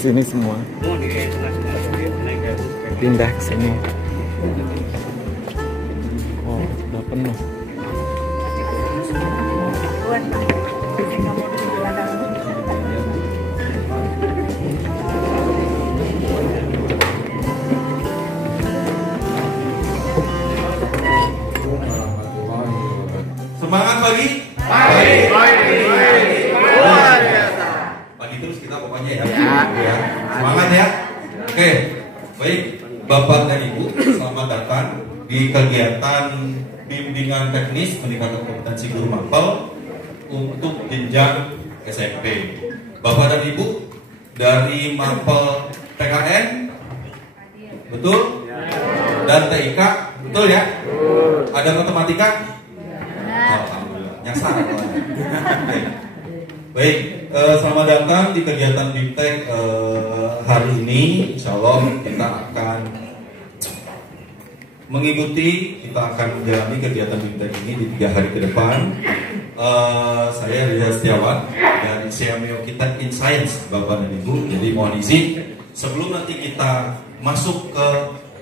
sini semua. Pindah ke sini. Oh, udah penuh. Semangat pagi. Pagi terus kita pokoknya ya. Semangat ya. Oke, baik Bapak dan Ibu, selamat datang di kegiatan bimbingan teknis meningkatkan kompetensi guru mapel untuk jenjang SMP. Bapak dan Ibu dari mapel TKN, betul? Dan TIK, betul ya? Ada matematika? Alhamdulillah, nyasar. Baik, selamat datang di kegiatan BIMTEK hari ini. Insya Allah kita akan mengikuti, kita akan menjalani kegiatan BIMTEK ini di 3 hari ke depan. Saya Rizal Setiawan dari CMO kita in Science, Bapak dan Ibu. Jadi mohon izin, sebelum nanti kita masuk ke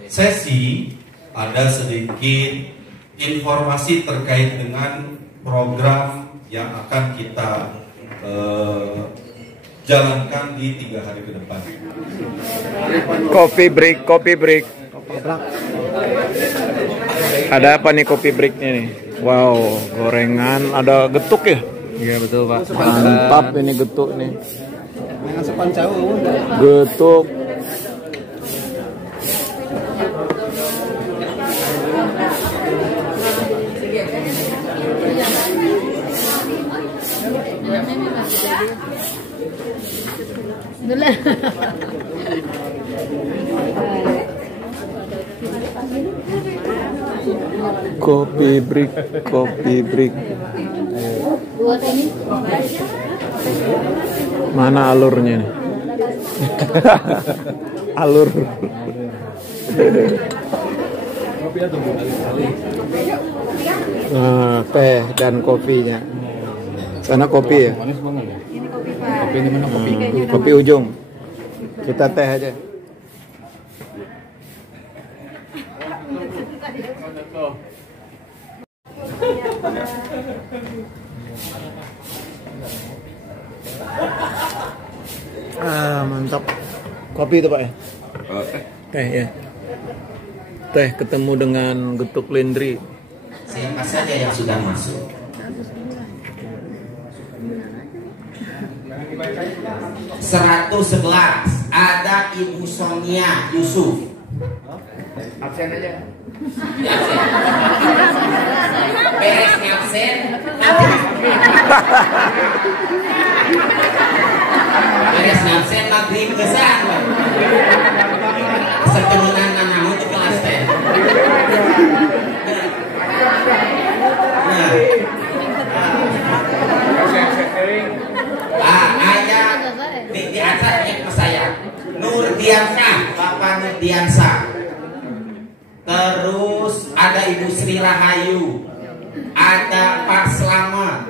sesi, ada sedikit informasi terkait dengan program yang akan kita jalankan di 3 hari ke depan. Kopi break. Ada apa nih kopi breaknya nih? Wow, gorengan, ada getuk ya? Iya betul Pak. Mantap ini getuk nih. Asupan jauh. Getuk. Kopi break. Mana alurnya nih? Alur. Nah, teh dan kopinya. Sana kopi ya? Manis banget ya. Ini kopi Pak. Kopi ini mana kopi? Kopi ujung. Kita teh aja. Mantap. Kopi itu Pak ya? Teh ya. Teh ketemu dengan getuk lindri. Siapa saja yang sudah masuk? 111 ada Ibu Sonia Yusuf. Absen aja. Beres absen. Beres absen maghrib kesan. Setelunan nanamu di kelas teh. Ayah di atasnya ke saya Nurdiansyah, Bapak Nurdiansyah. Terus ada Ibu Sri Rahayu, ada Pak Slamet,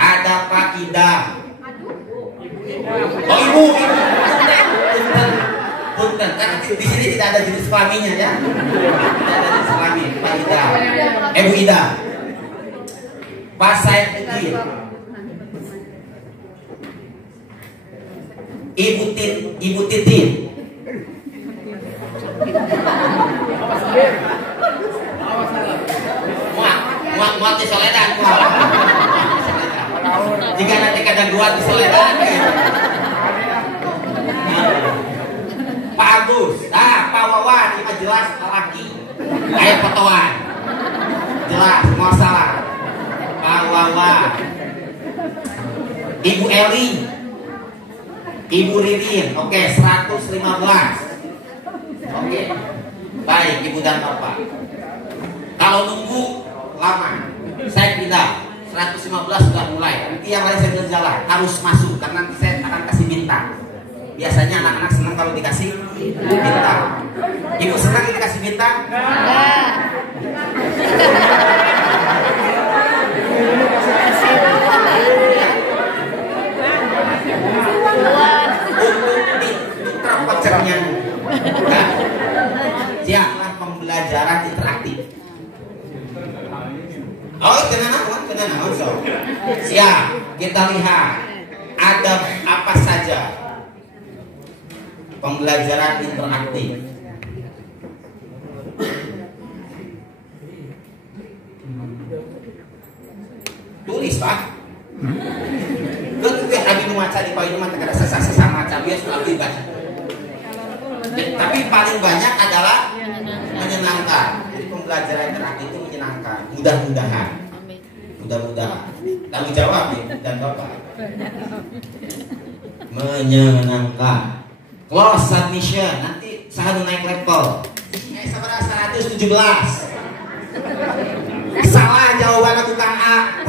ada Pak Idam. Oh ibu, punten, kan di sini tidak ada jenis kelaminnya ya. Tidak ada jenis kelamin, Pak Idam, Ibu Idam, Pak Said Udin, Ibu Titin. Muat di Soledad. Jika nanti kadang dua di Soledad. Pak Agus, Pak Wawan, ini jelas lelaki. Kayak fotoan. Jelas, mau salah. Pak Wawan. Ibu Eli. Ibu Ririn, oke, 115. Oke. Baik, Ibu dan Bapak. Kalau nunggu lama, saya pindah. 115 sudah mulai. Nanti yang lain saya jalan harus masuk karena nanti saya akan kasih bintang. Biasanya anak-anak senang kalau dikasih bintang. Ibu senang dikasih bintang? Untuk Kita lihat ada apa saja pembelajaran interaktif. Tulis Pak. Ketika abi maca di poin mah kada sesama maca biasa abi baca. Tapi paling banyak adalah menyenangkan. Jadi pembelajaran interaktif itu menyenangkan. Mudah-mudahan. Tanggung jawab nih dan Bapak. Menyenangkan. Close submission. Nanti saya naik level. Seberapa 117. Salah jawaban tukang A.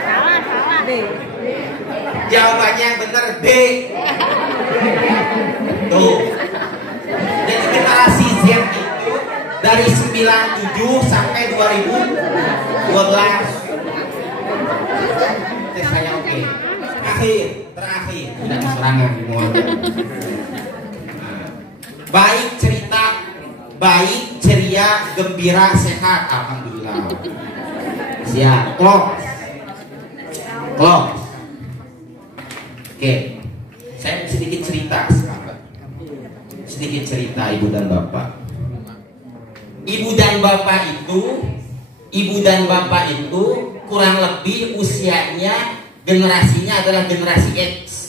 Salah D. Jawabannya yang benar D. Tuh. Jadi generasi Z itu dari 97 sampai 2012. Tes saya oke. Terakhir. Tidak serangan semuanya. Baik cerita, baik, ceria, gembira, sehat, alhamdulillah. Siap, close. Oke, saya sedikit cerita sekarang. Sedikit cerita ibu dan bapak. Ibu dan bapak itu kurang lebih usianya, generasinya adalah generasi X.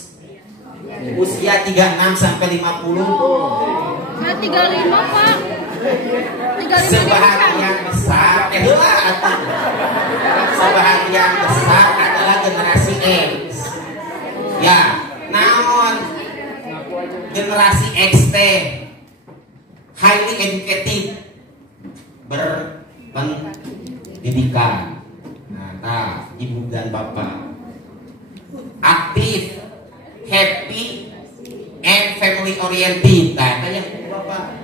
Usia 36 sampai 50. Saya 35 Pak. 35 Sebahagian besar, sebahagian besar adalah generasi X. Ya, namun generasi X highly educated, berpendidikan. Nah, ibu dan bapak aktif, happy, and family oriented. Nah, kayak bapak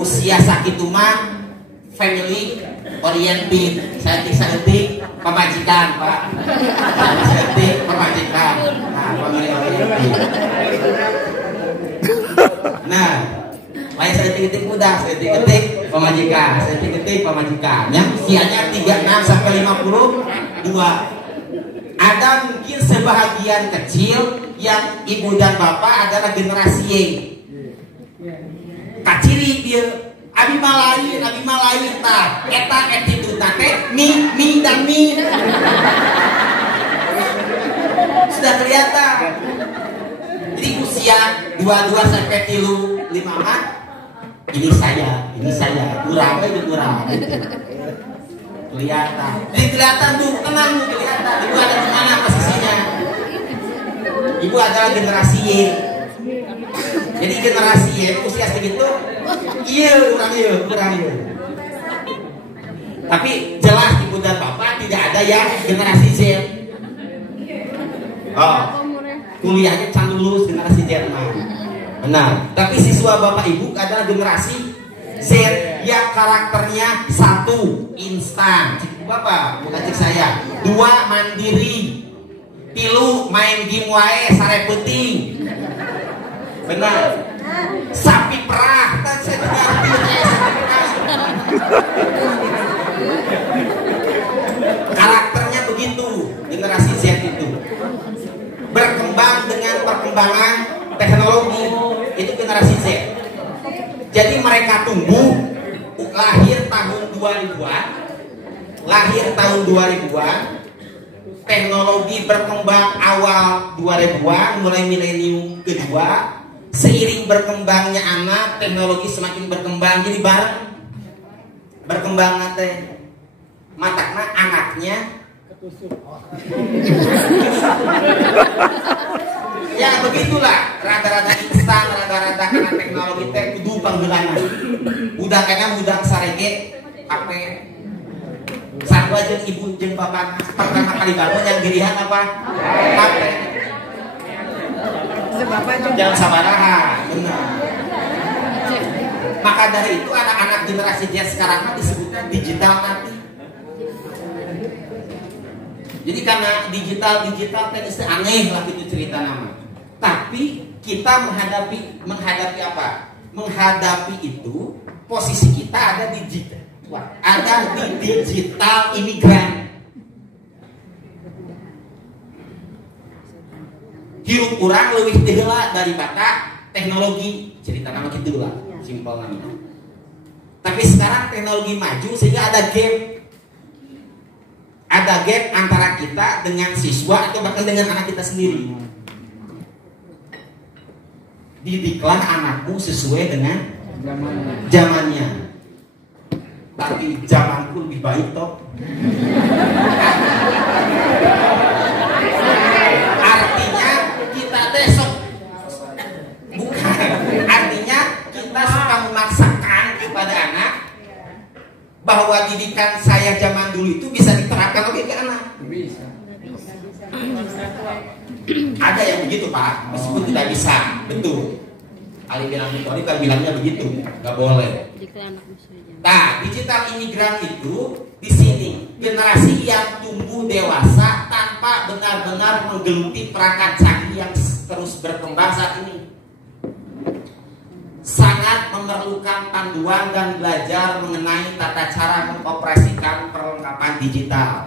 usia sakit mah family oriented. Saya detik pemajikan Pak. Saya detik pemajikan. Nah, family oriented. Nah, lain saya detik muda, saya detik pemajikan, saya detik pemajikan. Yang usianya 36 sampai 52. Ada mungkin sebahagian kecil yang ibu dan bapak adalah generasi Y. Kaciri dia, abi malain, tak, eta attitude nate, mi dan mi. Sudah kelihatan. Jadi usia 22 sampai 35, ini saya, kurang. Kelihatan. Jadi kelihatan tuh, tenang tuh kelihatan. Ibu ada di mana posisinya? Ibu adalah generasi Y. Jadi generasi Y usia segitu, kurang. Tapi jelas ibu dan bapak tidak ada yang generasi Z. Oh, kuliahnya can lulus generasi Z mah. Benar. Tapi siswa bapak ibu adalah generasi Z yang karakternya 1 instan. Bapak, bukan cek saya. 2 mandiri. 3 main game wae sare penting. Benar. Sapi perah. Kan saya ngerti sapi perah. Karakternya begitu generasi Z itu. Berkembang dengan perkembangan teknologi itu generasi Z. Jadi mereka tumbuh lahir tahun 2000-an, teknologi berkembang awal 2000-an, mulai milenium kedua, seiring berkembangnya anak, teknologi semakin berkembang, jadi bareng berkembang teh matakna anaknya ya begitulah, rada-rada instan, rada-rada karena teknologi teh kudu panggeulanan. Udah kena budak sarege HP. Satu aja ibu jeung bapak pertama kali bangun yang dilihat apa? HP. Jangan sabaraha, benar. Maka dari itu anak-anak generasi Z sekarang disebutnya digital nanti. Jadi karena digital kan aneh lah itu cerita nama. Tapi kita menghadapi apa? Menghadapi itu posisi kita ada di digital imigran. hirup kurang lebih heula dari bata teknologi, cerita nama gitu lah, simpel namanya. Tapi sekarang teknologi maju sehingga ada gap antara kita dengan siswa atau bahkan dengan anak kita sendiri. Didiklah anakmu sesuai dengan zamannya. Tapi zamanku lebih baik toh. Artinya kita besok bukan. Artinya kita suka memaksakan kepada anak bahwa didikan saya zaman dulu itu bisa diterapkan oleh ke anak. Bisa. Ada yang begitu Pak, meskipun tidak bisa, betul. Ali bin Abi Thalib kan bilangnya begitu, nggak boleh. Nah, digital imigran itu di sini generasi yang tumbuh dewasa tanpa benar-benar menggeluti perangkat canggih yang terus berkembang saat ini. Sangat memerlukan panduan dan belajar mengenai tata cara mengoperasikan perlengkapan digital.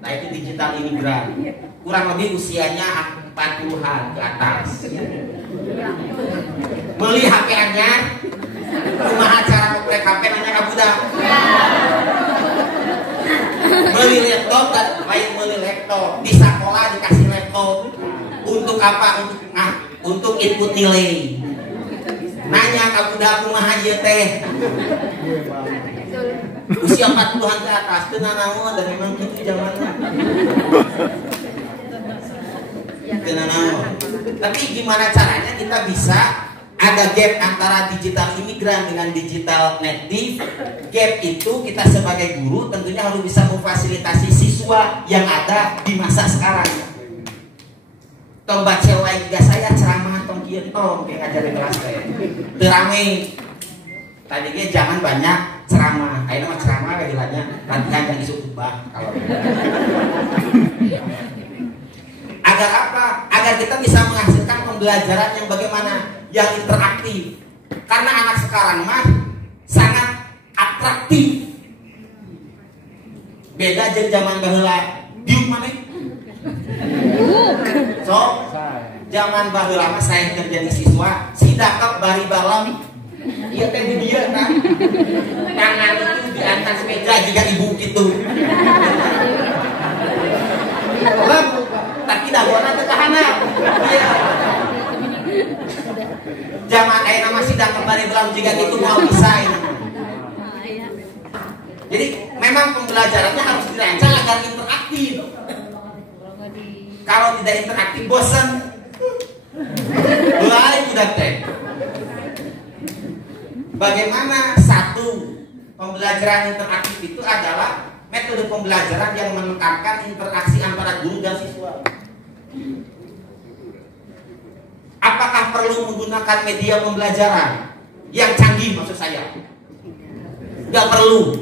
Nah, itu digital imigran. Kurang lebih usianya 40-an ke atas. Beli HP anyar, kumaha cara ngoprek HP nanya ka budak. Beli laptop dan lain beli laptop. Di sekolah dikasih laptop. Untuk apa? Untuk input nilai. Nanya ka budak kumaha ieu teh. Usia 40-an ke atas teu nanaon dan memang kitu zamanna. Teu nanaon. Tapi gimana caranya kita bisa ada gap antara digital imigran dengan digital native. Gap itu kita sebagai guru tentunya harus bisa memfasilitasi siswa yang ada di masa sekarang. Tong baca wae juga saya ceramah tong kieu tong kayak ngajar di kelas teh. Teu rame. Tadi ge jangan banyak ceramah. Ayeuna mah ceramah kayak dilanya latihan yang isu khutbah kalau. Agar apa? Agar kita bisa menghasilkan pembelajaran yang bagaimana? Yang interaktif. Karena anak sekarang mah sangat atraktif. Beda jeung zaman baheula. Diuk maneh? So, zaman baheula mah saya kerja di siswa, sidakap bari balam. Iya teh di dia kan. Tangan itu di atas meja jika ibu gitu. Lem, tapi daguana teh kahana. Iya. Zaman ayeuna mah sidang kembali belam jika gitu mau bisa ini. Jadi memang pembelajarannya harus dirancang agar interaktif. Kalau tidak interaktif bosan. Balik udah teh. Bagaimana satu pembelajaran interaktif itu adalah metode pembelajaran yang menekankan interaksi antara guru dan siswa. Apakah perlu menggunakan media pembelajaran yang canggih maksud saya? Nggak perlu.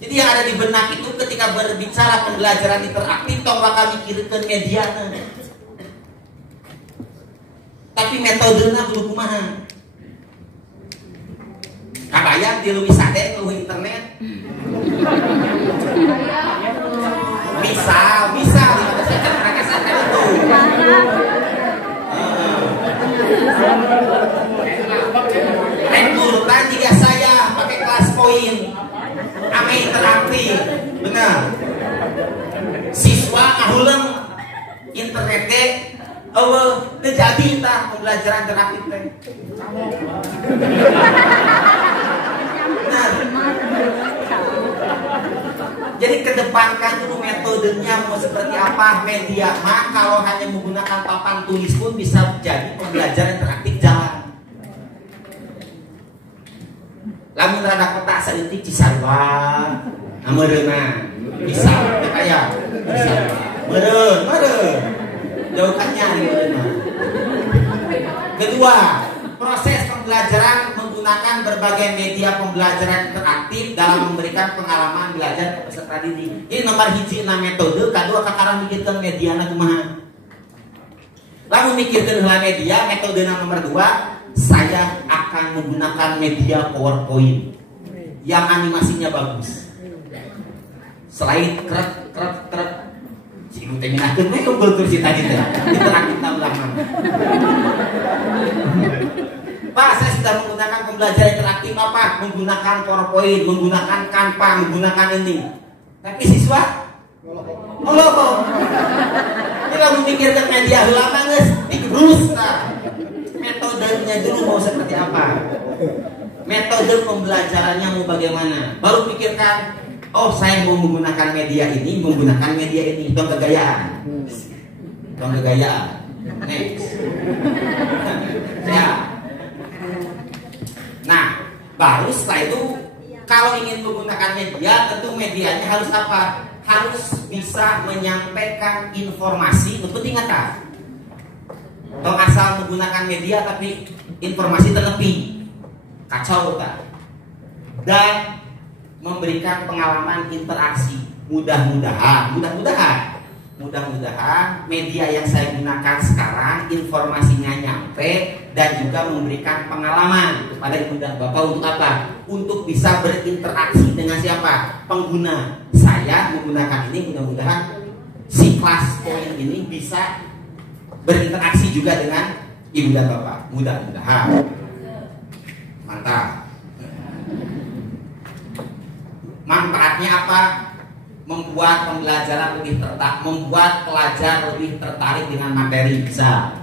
Jadi yang ada di benak itu ketika berbicara pembelajaran interaktif, tong bakal mikirkeun mediana. Tapi metodenya kudu kumaha? Kabayang di Luis Sade ke internet. Bisa di mana saja mereka sadar itu. Rekrutkan jika saya pakai kelas poin, ame interaktif, benar. Siswa ngahuleng internet teh, terjadi entah pembelajaran interaktif teh. Benar. Jadi kedepankan dulu metodenya mau seperti apa, media mah kalau hanya menggunakan papan tulis pun bisa jadi pembelajaran interaktif jalan. Lamun rada peta saeutik Cisarua, ameureuna bisa kayak bisa. Meureun. Jauhkannya meureun. Kedua, proses pembelajaran menggunakan berbagai media pembelajaran interaktif dalam memberikan pengalaman belajar ke peserta didik. Ini nomor hiji na metode, kedua kakara mikirkeun mediana kumaha. Lamun mikirkeun heula media, metode nomor 2, saya akan menggunakan media PowerPoint yang animasinya bagus. Slide krek. Si ibu teh minahkeun we kumpul kursi tadi teh. Interaktif ulah mana. Pak, saya sudah menggunakan pembelajaran interaktif apa? Menggunakan PowerPoint, menggunakan Canva, menggunakan ini. Tapi siswa Allah, dia memikirkan media heula mah geus digerus tah. Metodenya dulu mau seperti apa? Metode pembelajarannya mau bagaimana? Baru pikirkan, oh saya mau menggunakan media ini, menggunakan media ini. Dong kegayaan. Dong kegayaan. Next. Ya. Nah, baru setelah itu kalau ingin menggunakan media, tentu medianya harus apa? Harus bisa menyampaikan informasi. Untuk ingat tak? Kalau asal menggunakan media tapi informasi terlepi, kacau tak? Dan memberikan pengalaman interaksi. Mudah-mudahan media yang saya gunakan sekarang informasinya nyampe dan juga memberikan pengalaman kepada ibu dan bapak untuk apa? Untuk bisa berinteraksi dengan siapa? Pengguna. Saya menggunakan ini, mudah-mudahan si kelas poin ini bisa berinteraksi juga dengan ibu dan bapak. Mudah-mudahan. Mantap. Manfaatnya apa? Membuat pembelajaran lebih tertarik, membuat pelajar lebih tertarik dengan materi bisa.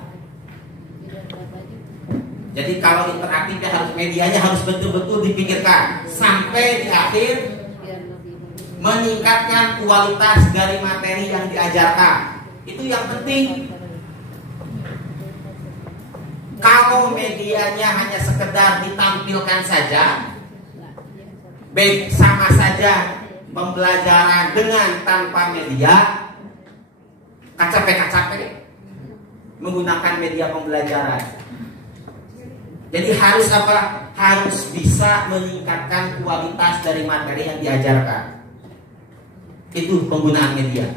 Jadi kalau interaktifnya harus medianya harus betul-betul dipikirkan sampai di akhir meningkatkan kualitas dari materi yang diajarkan. Itu yang penting. Kalau medianya hanya sekedar ditampilkan saja, baik sama saja pembelajaran dengan tanpa media, capek-capek menggunakan media pembelajaran. Jadi harus apa? Harus bisa meningkatkan kualitas dari materi yang diajarkan. Itu penggunaan media.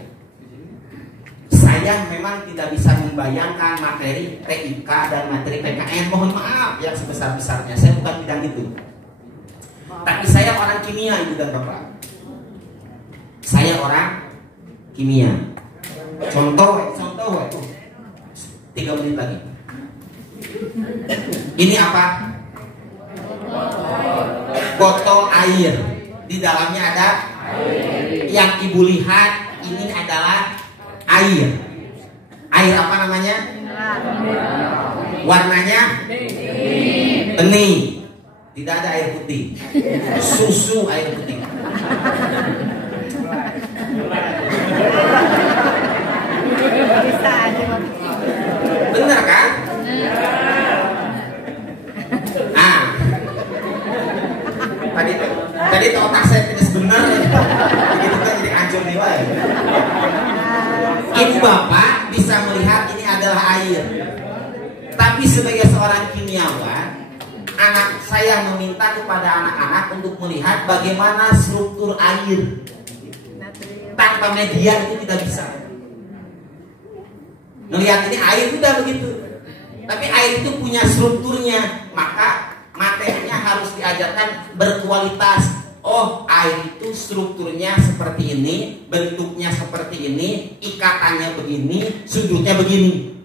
Saya memang tidak bisa membayangkan materi TIK dan materi PKN. Mohon maaf yang sebesar-besarnya. Saya bukan bidang itu. Tapi saya orang kimia, ibu dan bapak. Saya orang kimia. Contoh, 3 menit lagi. Ini apa? Botol air. Di dalamnya ada air. Yang ibu lihat ini adalah air. Air apa namanya? Warnanya bening. Tidak ada air putih. Susu air putih. Benar kan? Ah, tadi otak saya tidak benar. Begitu kan jadi hancur nih, wah. Ibu bapak bisa melihat ini adalah air. Tapi sebagai seorang kimiawan, anak saya meminta kepada anak-anak untuk melihat bagaimana struktur air. Tanpa media itu tidak bisa. Melihat ini air sudah begitu. Tapi air itu punya strukturnya, maka materinya harus diajarkan berkualitas. Oh, air itu strukturnya seperti ini, bentuknya seperti ini, ikatannya begini, sudutnya begini.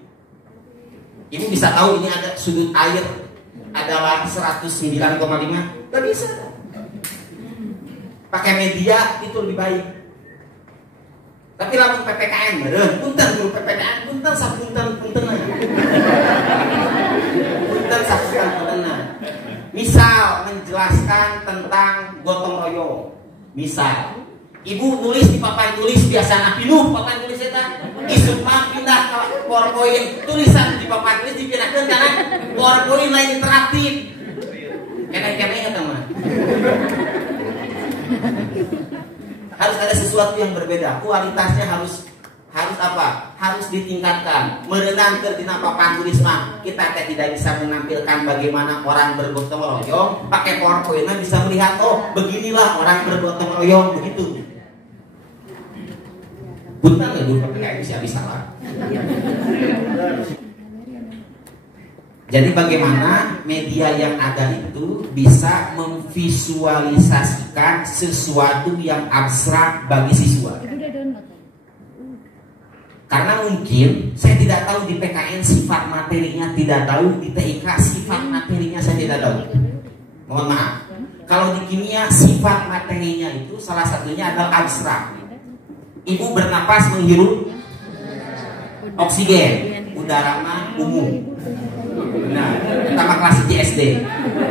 Ibu bisa tahu ini ada sudut air adalah 109,5. Gak bisa. Pakai media itu lebih baik. Tapi lamun PPKN, punten guru PPKN, punten sapunten. Misal menjelaskan tentang gotong royong. Misal, ibu nulis di papan tulis biasa nak pinuh papan tulis eta. Isuk mah pindah ke PowerPoint, tulisan di papan tulis dipindahkeun kana PowerPoint lain interaktif. Kene-kene eta mah. Harus ada sesuatu yang berbeda. Kualitasnya harus apa? Harus ditingkatkan. Merenang ke dina papan tulis mah kita tidak bisa menampilkan bagaimana orang bergotong royong. Pakai PowerPoint bisa melihat, oh beginilah orang bergotong royong begitu. Punten ya guru PPKN bisa lah. Jadi bagaimana media yang ada itu bisa memvisualisasikan sesuatu yang abstrak bagi siswa. Karena mungkin saya tidak tahu di PKN sifat materinya, tidak tahu di TIK sifat materinya saya tidak tahu. Mohon maaf. Kalau di kimia sifat materinya itu salah satunya adalah abstrak. Ibu bernapas menghirup oksigen, udara mah umum. Nah, pertama kelas SD,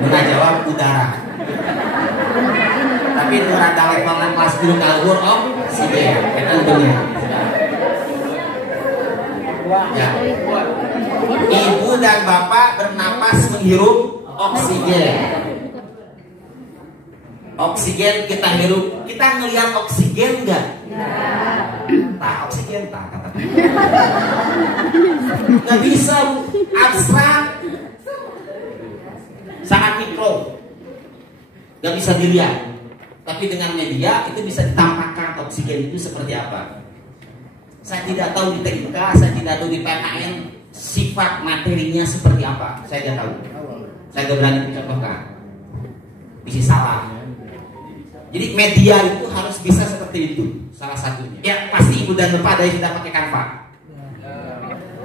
benar jawab udara. Tapi itu rada level kelas dulu kalur oksigen, itu untungnya. Ya. Ibu dan bapak bernapas menghirup oksigen. Oksigen kita hirup, kita ngelihat oksigen enggak? Tak oksigen tak kata. Nggak bisa, abstrak, sangat mikro, nggak bisa dilihat. Tapi dengan media itu bisa ditampakkan oksigen itu seperti apa. Saya tidak tahu di TIK, saya tidak tahu di PKN sifat materinya seperti apa. Saya tidak tahu. Saya tidak berani mencontohkan. Bisa salah. Jadi media itu harus bisa seperti itu, salah satunya. Ya pasti ibu dan bapak dari sudah pakai Canva.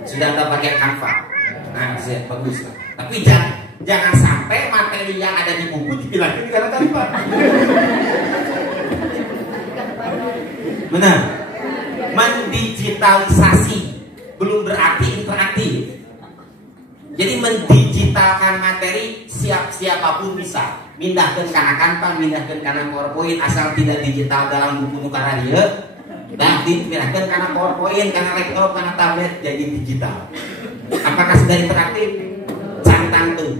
Sudah ada pakai Canva. Nah, bagus. Tapi jangan sampai materi yang ada di buku dibilangin di Canva. Benar. Mendigitalisasi belum berarti interaktif. Jadi mendigitalkan materi siapapun bisa. Mindahkan karena Canva, mindahkan karena PowerPoint, asal tidak digital dalam buku nukar radio. Dan dipindahkan karena PowerPoint, karena laptop, karena tablet jadi digital. Apakah sudah interaktif? Cantang tuh.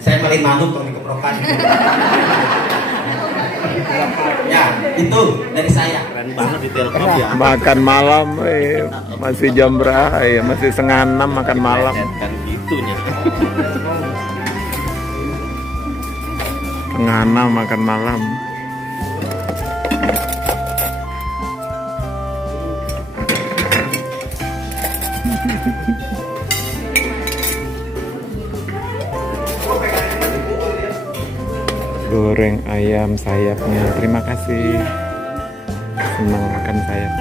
Saya paling manut kalau dikeprokan. Ya, itu dari saya. Keren banget di Telkom ya. Makan malam, masih jam berapa ya? Masih 5:30 makan malam. Kan gitunya. 5:30 makan malam. Goreng ayam sayapnya, terima kasih. Senang makan sayap.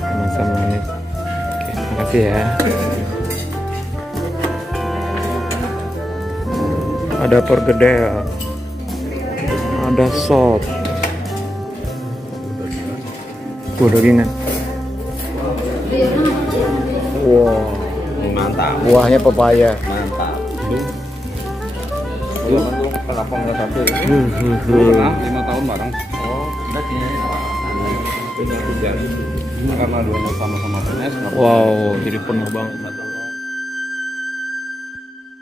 Asam manis. Oke, terima kasih ya. Ada pergedel, ada sop, tuh dagingan. Wow, Mantap. buahnya pepaya. Mantap. Kenapa nggak satu? 5 tahun bareng. Oh, berarti Karena dua sama-sama PNS. Wow, jadi penuh banget.